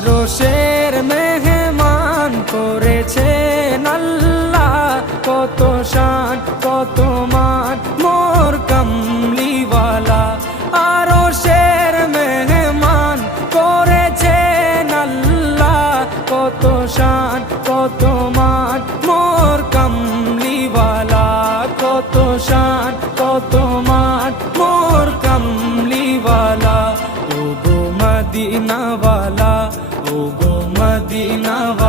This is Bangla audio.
আরশের মেহমান করেছেন আল্লাহ, কত শান কত মান মোর কামলিওয়ালা। আরশের মেহমান করেছেন আল্লাহ, কত শান কত মান মোর কামলিওয়ালা, কত শান কত মান মোর কামলিওয়ালা। ও গো মদিনাওয়ালা, ও গো মদিনাওয়ালা।